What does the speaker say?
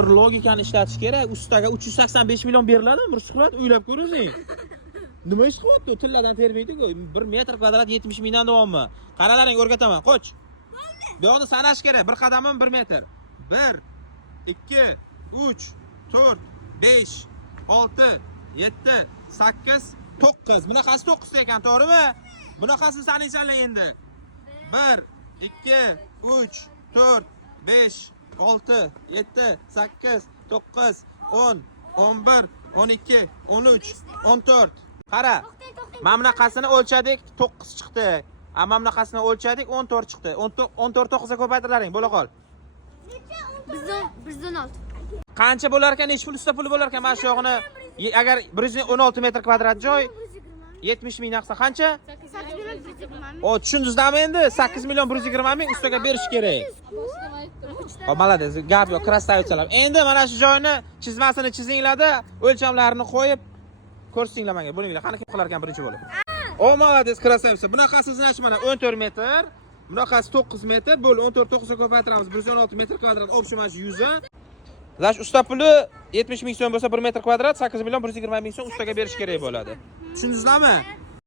bir logikani ishlatish kerak. Ustaga 385 million beriladi, Mirshihrat, o'ylab ko'r o'zing. Nima ish qilyapti? Tilladan termaydi-ku. 1 metr kvadrat 70 mingdan davommi? Qaralaring, o'rgataman. Qoch. Bu yoqni sanash kerak. Bir qadamim 1 metr. 1 2 3 4 5 6 7 8 9. Bunaqasi 9 ekan, to'g'rimi? Bunaqasini sanaysanlar endi. 1 2 3 4 5 6 7 8 9 10 11 12 13 14. Qara. Mana bunaqasini o'lchadik, 9 chiqdi. Mana bunaqasini o'lchadik, 14 chiqdi. 14 9 ga ko'paytiraring, bo'la qol. Bizdan 16. Qancha bo'lar ekan, necha pul usta puli bo'lar ekan mana shu yog'ini agar 116 metr kvadrat joy 70 ming naqsa qancha? 8 million 120 ming. O, tushundingizmi endi? 8 million 120 ming ustaga berish kerak. O, malades, gap yo'q, krasavitsalar. Endi mana shu joyni chizmasini chizinglar-da, o'lchamlarini qo'yib ko'rsinglar menga. Bo'linglar, qani kim qilar ekan birinchi bo'lib. O, malades, krasavitsa. Bunaqasi znash mana 14 metr, bunaqasi 9 metr, bo'l 14 9 ga ko'paytiramiz. 116 metr kvadrat, общий mana shu 100. Zash usta puli 70 ming so'm bo'lsa 1 metr kvadrat 8 million 120 ming so'm ustaga berish kerak bo'ladi. Tushundingizmi?